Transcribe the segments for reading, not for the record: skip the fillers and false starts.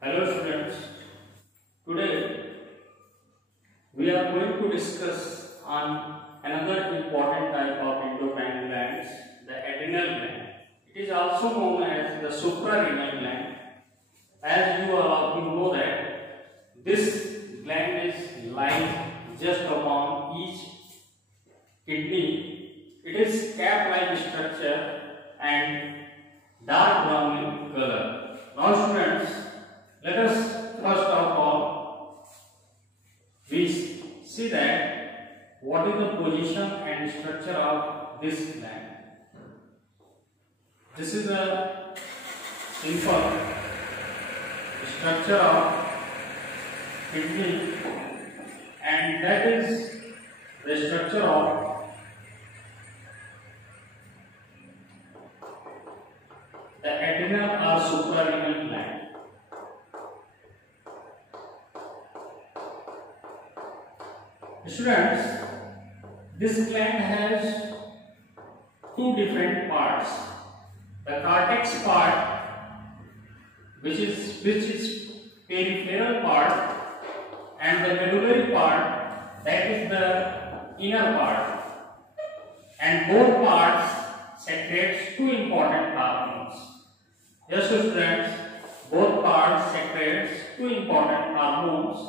Hello students, today we are going to discuss on another important type of endocrine glands, the adrenal gland. It is also known as the suprarenal gland. As you all know that this gland is lying just upon each kidney. It is cap-like structure and dark brown in color. Now students, let us first of all we see that what is the position and structure of this gland. This is a simple structure of kidney, and that is the structure of the adrenal or suprarenal gland. Students, this gland has two different parts. The cortex part, which is peripheral part, and the medullary part, that is the inner part. And both parts secretes two important hormones. Yes, students, both parts secretes two important hormones.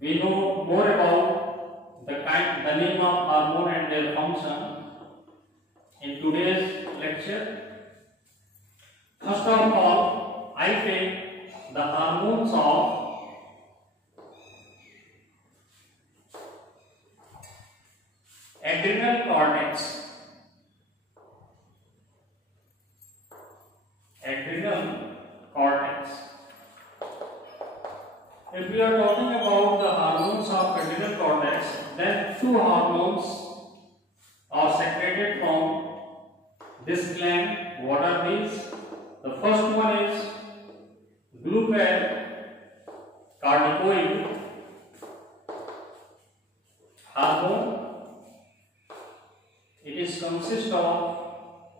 We know more about the name of hormone and their function in today's lecture. First of all, I take the hormones of adrenal cortex. Adrenal cortex. If we are talking about the hormones of adrenal cortex, then two hormones are secreted from this gland. What are these? The first one is glucocorticoid hormone. It is consist of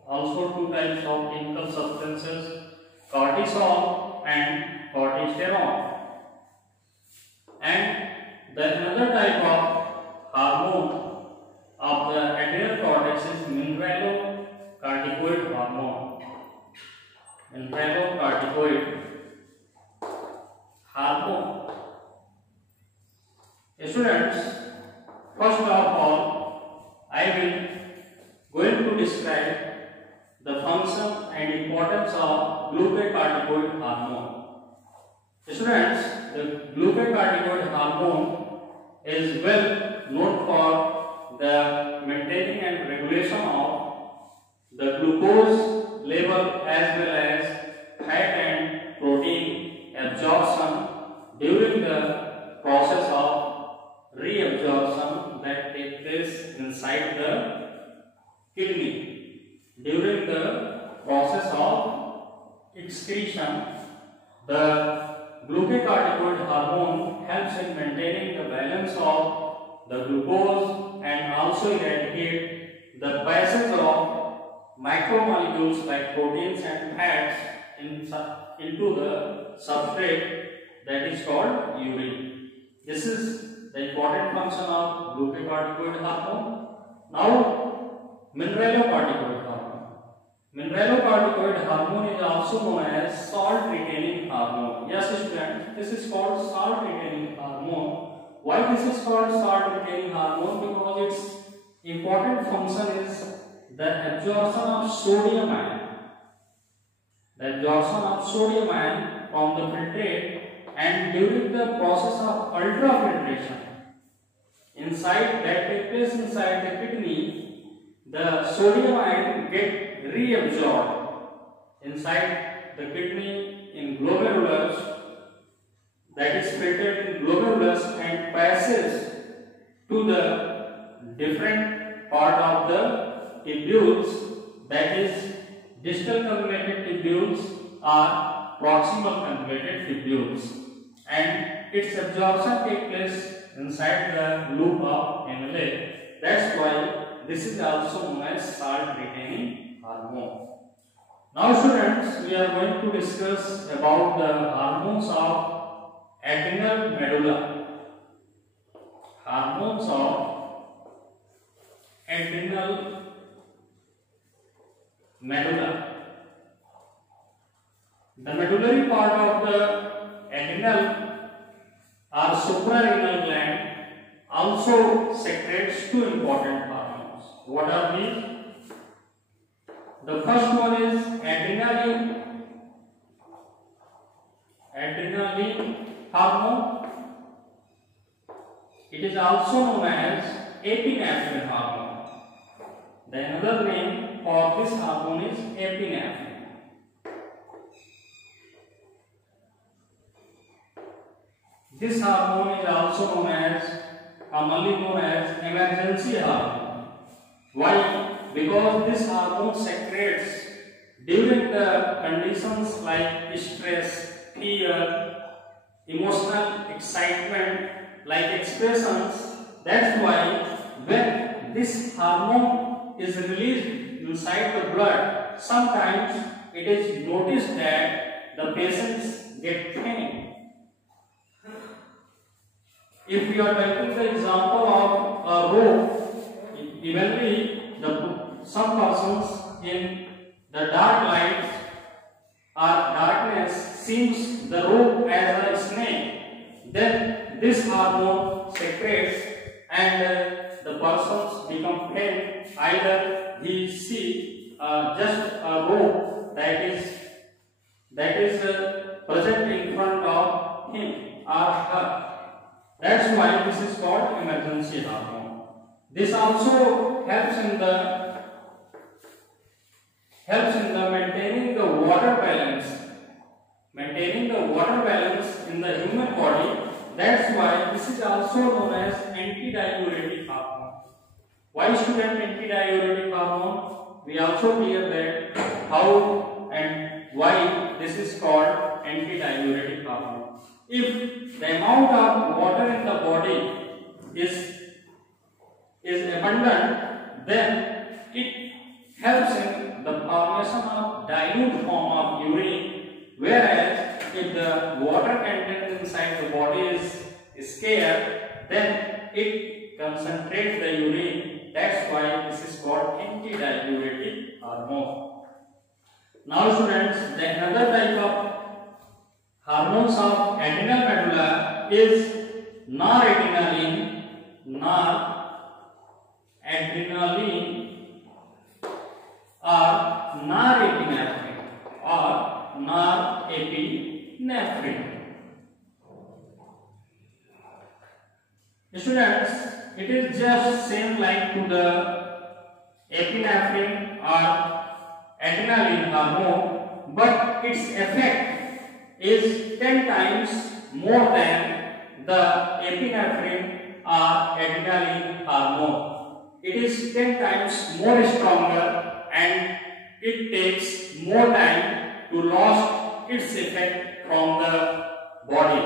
also two types of chemical substances, cortisol and cortisterone. And the another type of hormone of the adrenal cortex is mineralocorticoid hormone. Mineralocorticoid hormone. Students, first of all, I will going to describe the function and importance of glucocorticoid hormone. Students, the glucocorticoid hormone is well known for the maintaining and regulation of the glucose level as well as fat and protein absorption during the process of reabsorption that takes place inside the kidney. During the process of excretion, the glucocorticoid hormone helps in maintaining the balance of the glucose and also eradicate the passage of macromolecules like proteins and fats into the substrate that is called urine. This is the important function of glucocorticoid hormone. Now, mineralocorticoid hormone. Mineralocorticoid hormone is also known as salt retaining hormone. Yes, students, this is called salt retaining hormone. Why this is called salt retaining hormone? Because its important function is the absorption of sodium ion. The absorption of sodium ion from the filtrate, and during the process of ultrafiltration inside that takes place inside the kidney, the sodium ion get reabsorbed inside the kidney in glomerulus, that is filtered in glomerulus and passes to the different part of the tubules, that is distal convoluted tubules or proximal convoluted tubules, and its absorption takes place inside the loop of annuli. That's why this is also known as salt retaining hormone. Now students, we are going to discuss about the hormones of adrenal medulla. Hormones of adrenal medulla. The medullary part of the adrenal or suprarenal gland also secretes two important hormones. What are these? The first one is adrenaline hormone. It is also known as epinephrine hormone. The another name for this hormone is epinephrine. This hormone is also commonly known as emergency hormone. Why? Because this hormone secretes during the conditions like stress, fear, emotional excitement, like expressions. That's why when this hormone is released inside the blood, sometimes it is noticed that the patients get pain. If you are taking the example of a rope, eventually some persons in the dark light or darkness seems the rope as a snake, then this hormone secretes and the persons become pain. Either he see just a rope that is present in front of him or her. That's why this is called emergency hormone. This also helps in the maintaining the water balance in the human body. That's why this is also known as antidiuretic hormone. Why student antidiuretic hormone? We also hear that how and why this is called antidiuretic hormone. If the amount of water in the body is abundant, then it helps in the formation of dilute form of urine. Whereas if the water content inside the body is scarce, then it concentrates the urine. That's why this is called antidiuretic hormone. Now students, the another type of hormones of adrenal medulla is noradrenaline or norepinephrine or norepinephrine. Students, it is just same like to the epinephrine or adrenaline hormone, but its effect is 10 times more than the epinephrine or adrenaline hormone. It is 10 times more stronger and it takes more time to lose its effect from the body.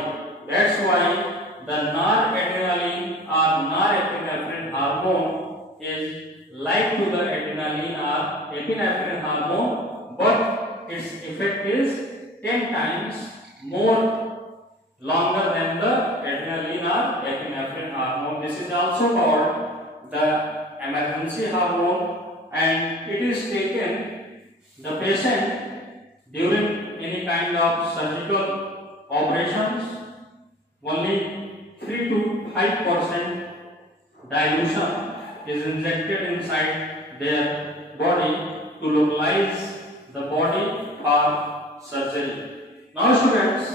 That's why the noradrenaline or norepinephrine hormone is like to the adrenaline or epinephrine hormone, but its effect is 10 times more longer than the adrenaline or epinephrine hormone. This is also called the emergency hormone, and it is taken the patient during any kind of surgical operations. Only 3 to 5% dilution is injected inside their body to localize the body for surgery. Now students,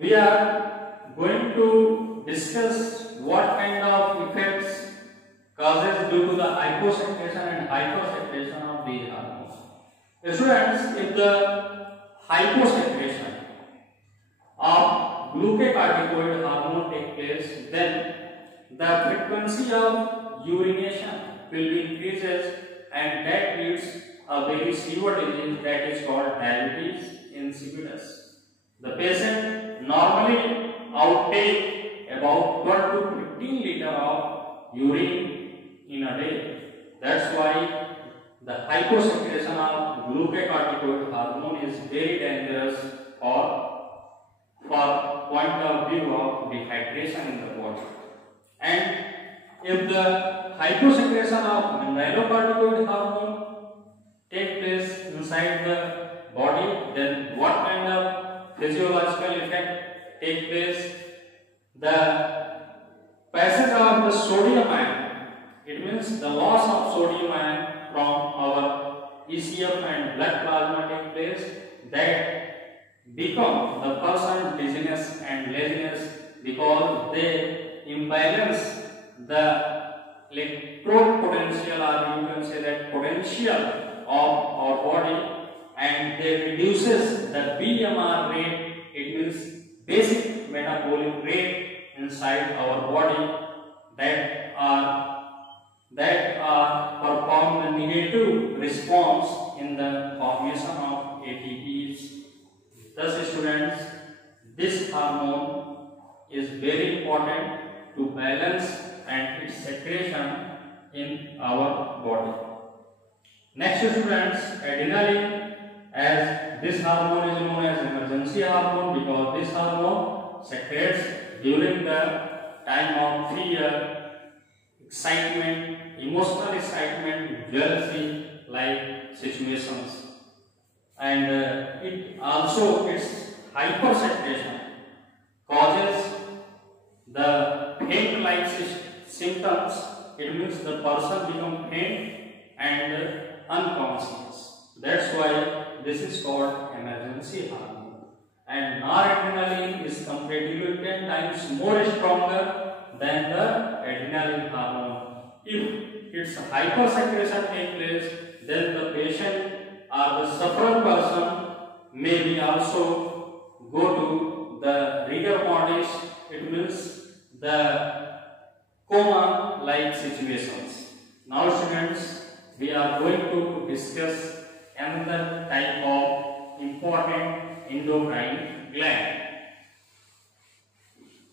we are going to discuss what kind of effects causes due to the hyposecretion and hypersecretion of these hormones. Students, if the hyposecretion of glucocorticoid hormone take place, then the frequency of urination will be increases, and that leads a very severe disease that is called diabetes insipidus. The patient normally outtake about 12 to 15 liters of urine in a day. That's why the hyposecretion of glucocorticoid hormone is very dangerous for point of view of dehydration in the body. And if the hyposecretion of mineralocorticoid hormone take place inside the body, then what kind of physiological effect take place? The passage of the sodium ion, it means the loss of sodium ion from our ECF and blood plasma take place, that become the person dizziness and laziness because they imbalance the electrode potential, or you can say that potential of our body, and they reduces the BMR rate, it means basic metabolic rate inside our body, that are perform the negative response in the formation of ATPs. Thus, students, this hormone is very important to balance and its secretion in our body. Next, students, adrenaline, as this hormone is known as emergency hormone because this hormone secretes during the time of fear, excitement, emotional excitement, jealousy like situations, and its hypersecretion causes the faint-like symptoms. It means the person becomes faint and unconscious. That's why this is called emergency hormone. And noradrenaline is comparatively 10 times more stronger than the adrenaline hormone. If its hypersecretion takes place, then the patient or the sufferer person may be also go to the rigor mortis, it means the coma like situations. Now students, we are going to discuss another type of important endocrine gland,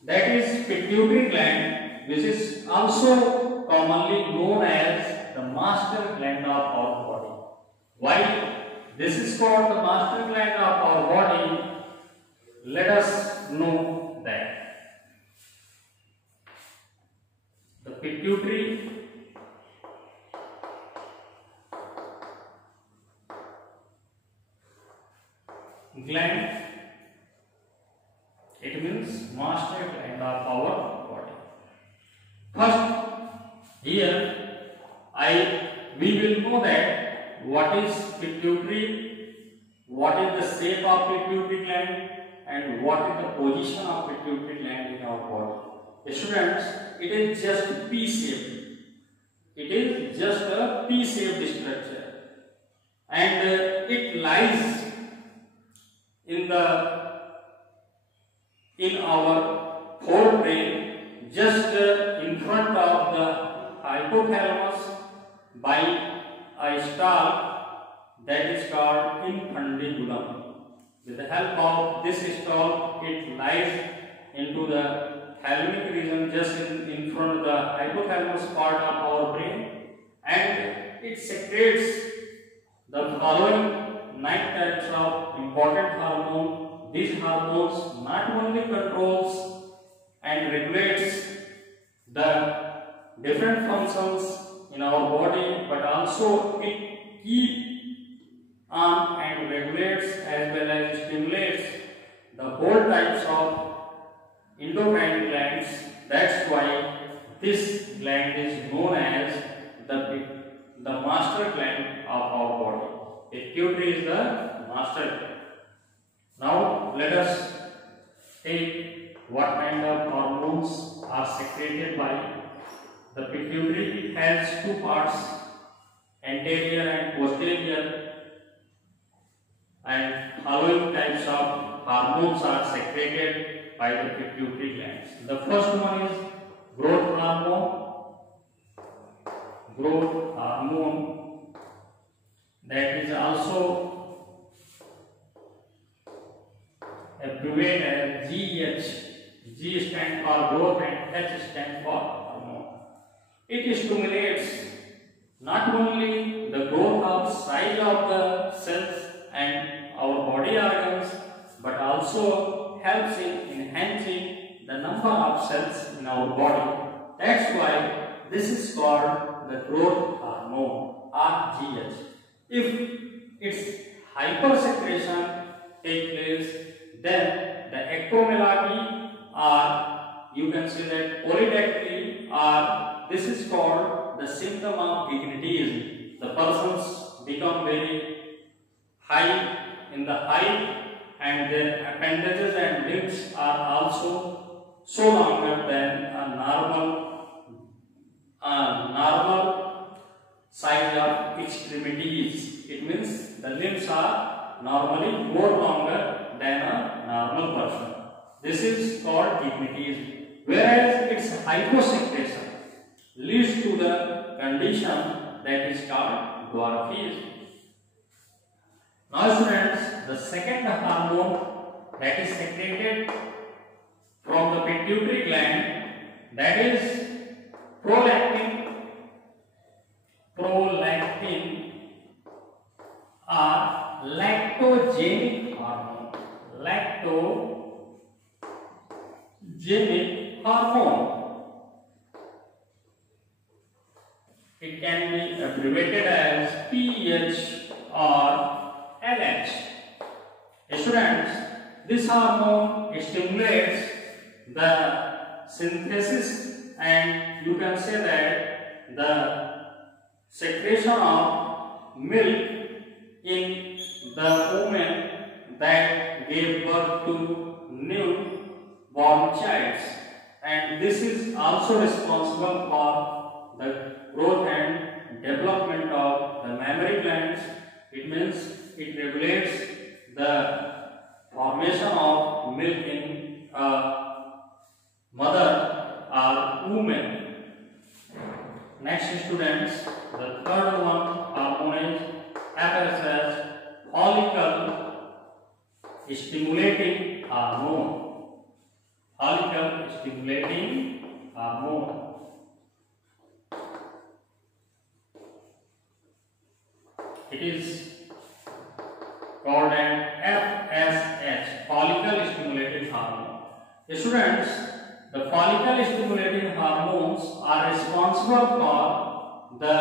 that is pituitary gland, which is also commonly known as the master gland of our body. Why this is called the master gland of our body? Let us know that the pituitary gland, it means master gland of our body. First, here we will know that what is pituitary, what is the shape of pituitary gland, and what is the position of pituitary gland in our body. Students, it is just P-shaped. It is just a P-shaped structure, and it lies in our forebrain, just in front of the hypothalamus, by a stalk that is called infundibulum. With the help of this stalk, it lies into the thalamic region, just in front of the hypothalamus part of our brain, and it secretes the following 9 types of important hormones. These hormones not only controls and regulates the different functions in our body, but also it keeps on and regulates as well as stimulates the whole types of endocrine glands. That's why this gland is known as the master gland of our body. Pituitary is the master gland. Now let us take what kind of hormones are secreted by the pituitary. It has two parts, anterior and posterior, and following types of hormones are secreted by the pituitary glands. The first one is growth hormone. Growth hormone, that is also abbreviated as GH. G stands for growth and H stands for hormone. It stimulates not only the growth RGH. If its hypersecretion take place, then the acromegaly, or you can say that polydactyly, or this is called the symptom of gignitism. The persons become very high in the height, and their appendages and limbs are also so longer than a normal size of extremities. It means the limbs are normally more longer than a normal person. This is called gignitism. Whereas its hyposecretion leads to the condition that is called dwarfism. Now students, the second hormone that is secreted from the pituitary gland, that is prolactin or lactogenic hormone. Lactogenic hormone. It can be abbreviated as PH or LH. Students, this hormone stimulates the synthesis, and you can say that the secretion of milk in the woman that gave birth to newborn child, and this is also responsible for the growth and development of the mammary glands. It means it regulates the formation of milk in a mother or woman. Next students, the third one hormone is follicle stimulating hormone. Follicle stimulating hormone. It is called an FSH, follicle stimulating hormone. Students, the follicle stimulating hormones are responsible for the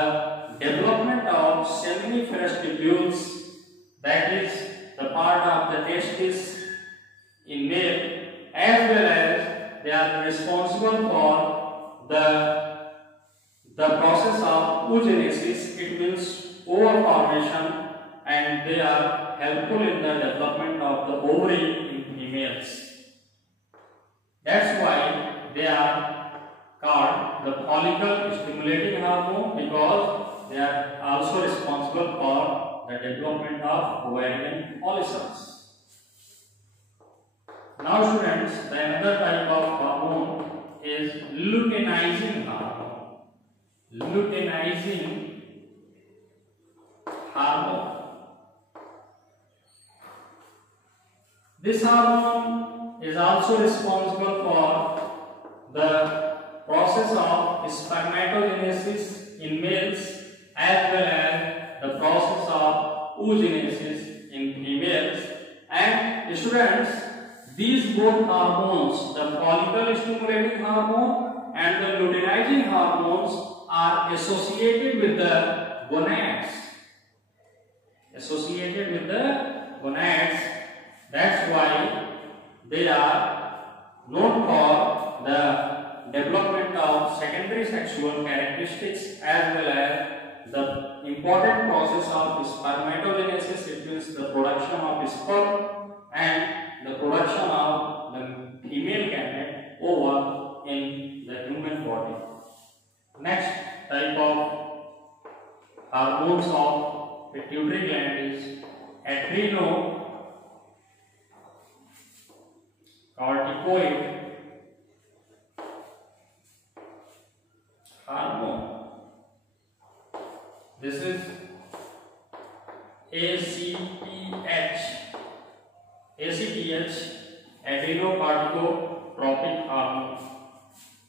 development of seminiferous tubules, that is the part of the testis in male, as well as they are responsible for the process of oogenesis. It means ovum formation, and they are helpful in the development of the ovary in females. That's why they are called the follicle stimulating hormone, because they are also responsible for the development of ovarian follicles. Now students, the another type of hormone is luteinizing hormone. Luteinizing hormone. This hormone is also responsible for the process of spermatogenesis in males, as well as the process of oogenesis in females. And students, these both hormones, the follicle stimulating hormone and the luteinizing hormones, are associated with the gonads. Associated with the gonads. That's why they are known for the development of secondary sexual characteristics, as well as the important process of spermatogenesis. It means the production of sperm and the production of the female gamete over in the human body. Next type of hormones of pituitary gland is adrenocorticoid hormone. This is ACTH, adrenocorticotropic hormone.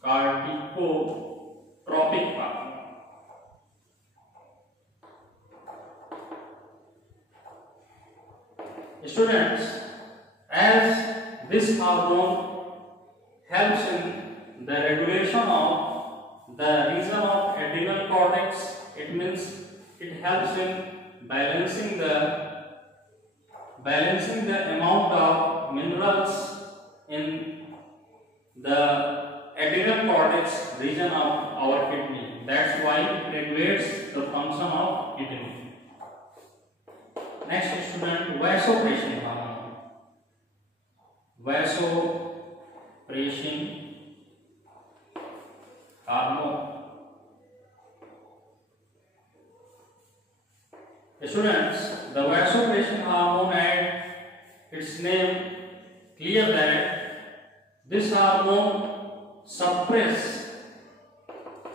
Corticotropic hormone. Students, as this hormone helps in the regulation of the region of adrenal cortex, it means it helps in balancing the amount of minerals in the adrenal cortex region of our kidney. That's why it regulates the function of kidney. Next student, vasopressin hormone. Vasopressin hormone. Students, the vasopressin hormone at its name clear that this hormone suppress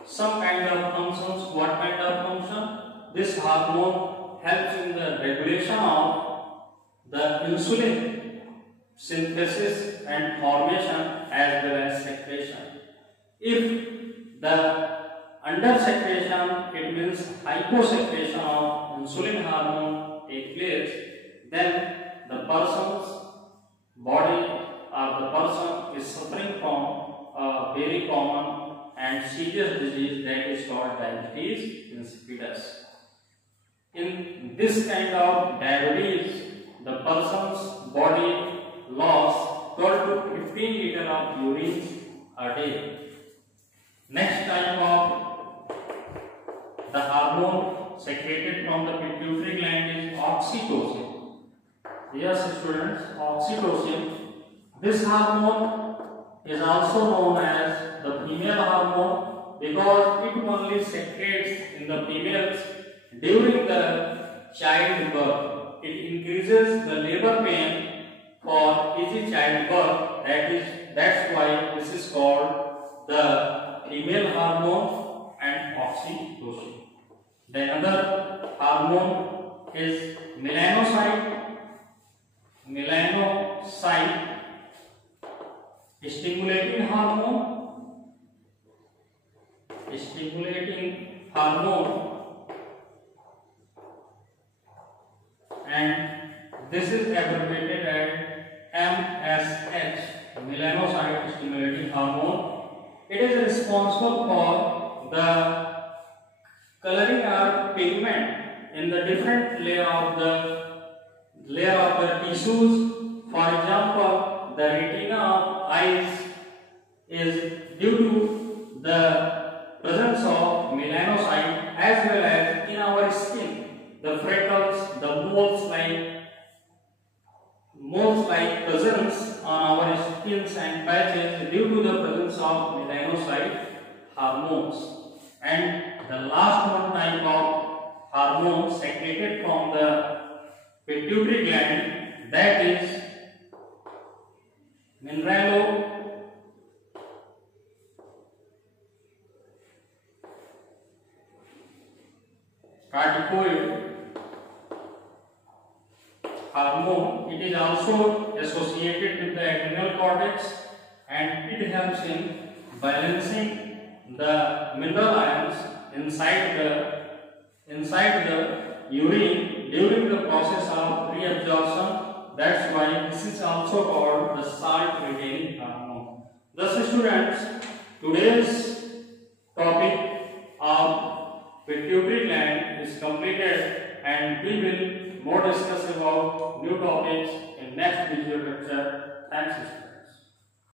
some kind of functions. What kind of function? This hormone helps in the regulation of the insulin synthesis and formation as well as secretion. If the under secretion, it means hyposecretion of insulin hormone take place, then the person's body or the person is suffering from a very common and serious disease that is called diabetes insipidus. In this kind of diabetes, the person's body lost 12 to 15 liters of urine a day. Next type of the hormone secreted from the pituitary gland is oxytocin. Yes, students, oxytocin. This hormone is also known as the female hormone because it only secretes in the females during the childbirth. It increases the labor pain for easy childbirth. That's why this is called the female hormone and oxytocin. The another hormone is melanocyte stimulating hormone, and this is abbreviated as MSH, melanocyte stimulating hormone. It is responsible for the coloring or pigment in the different layer of the tissues. For example, the retina of eyes is due to the presence of melanocyte, as well as in our skin, the freckles, the moles like presence on our skins and patches due to the presence of melanocyte hormones. And the last one type of hormone secreted from the pituitary gland, that is mineralocorticoid hormone. It is also associated with the adrenal cortex and it helps in balancing the mineral ions inside the urine during the process of reabsorption. That's why this is also called the salt retaining hormone. Thus, students, today's topic of pituitary gland is completed, and we will more discuss about new topics in next video lecture. Thanks, students.